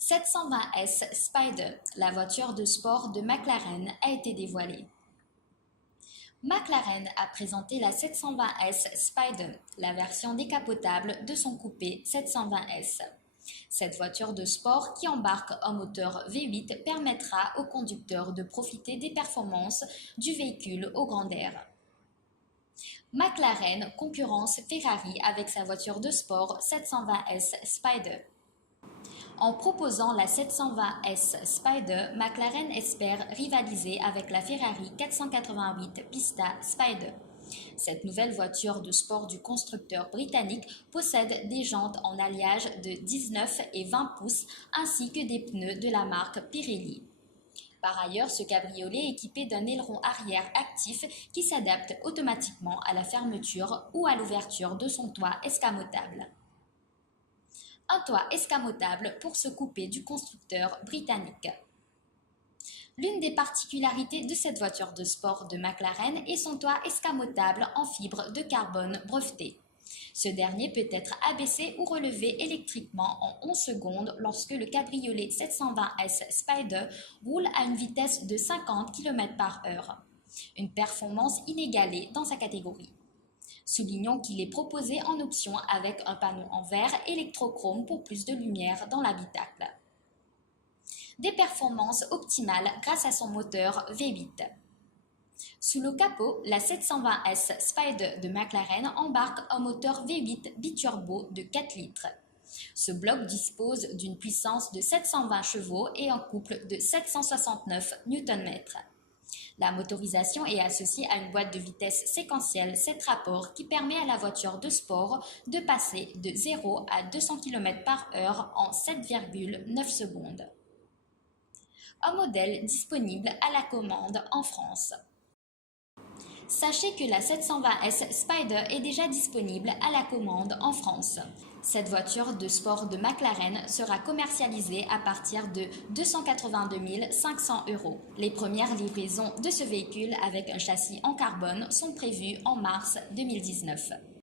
720S Spider, la voiture de sport de McLaren, a été dévoilée. McLaren a présenté la 720S Spider, la version décapotable de son coupé 720S. Cette voiture de sport qui embarque un moteur V8 permettra au conducteur de profiter des performances du véhicule au grand air. McLaren concurrence Ferrari avec sa voiture de sport 720S Spider. En proposant la 720S Spider, McLaren espère rivaliser avec la Ferrari 488 Pista Spider. Cette nouvelle voiture de sport du constructeur britannique possède des jantes en alliage de 19 et 20 pouces ainsi que des pneus de la marque Pirelli. Par ailleurs, ce cabriolet est équipé d'un aileron arrière actif qui s'adapte automatiquement à la fermeture ou à l'ouverture de son toit escamotable. Un toit escamotable pour se couper du constructeur britannique. L'une des particularités de cette voiture de sport de McLaren est son toit escamotable en fibre de carbone breveté. Ce dernier peut être abaissé ou relevé électriquement en 11 secondes lorsque le cabriolet 720S Spider roule à une vitesse de 50 km/h. Une performance inégalée dans sa catégorie. Soulignons qu'il est proposé en option avec un panneau en verre électrochrome pour plus de lumière dans l'habitacle. Des performances optimales grâce à son moteur V8. Sous le capot, la 720S Spider de McLaren embarque un moteur V8 biturbo de 4 litres. Ce bloc dispose d'une puissance de 720 chevaux et un couple de 769 Nm. La motorisation est associée à une boîte de vitesse séquentielle 7 rapports qui permet à la voiture de sport de passer de 0 à 200 km/h en 7,9 secondes. Un modèle disponible à la commande en France. Sachez que la 720S Spider est déjà disponible à la commande en France. Cette voiture de sport de McLaren sera commercialisée à partir de 282 500 €. Les premières livraisons de ce véhicule avec un châssis en carbone sont prévues en mars 2019.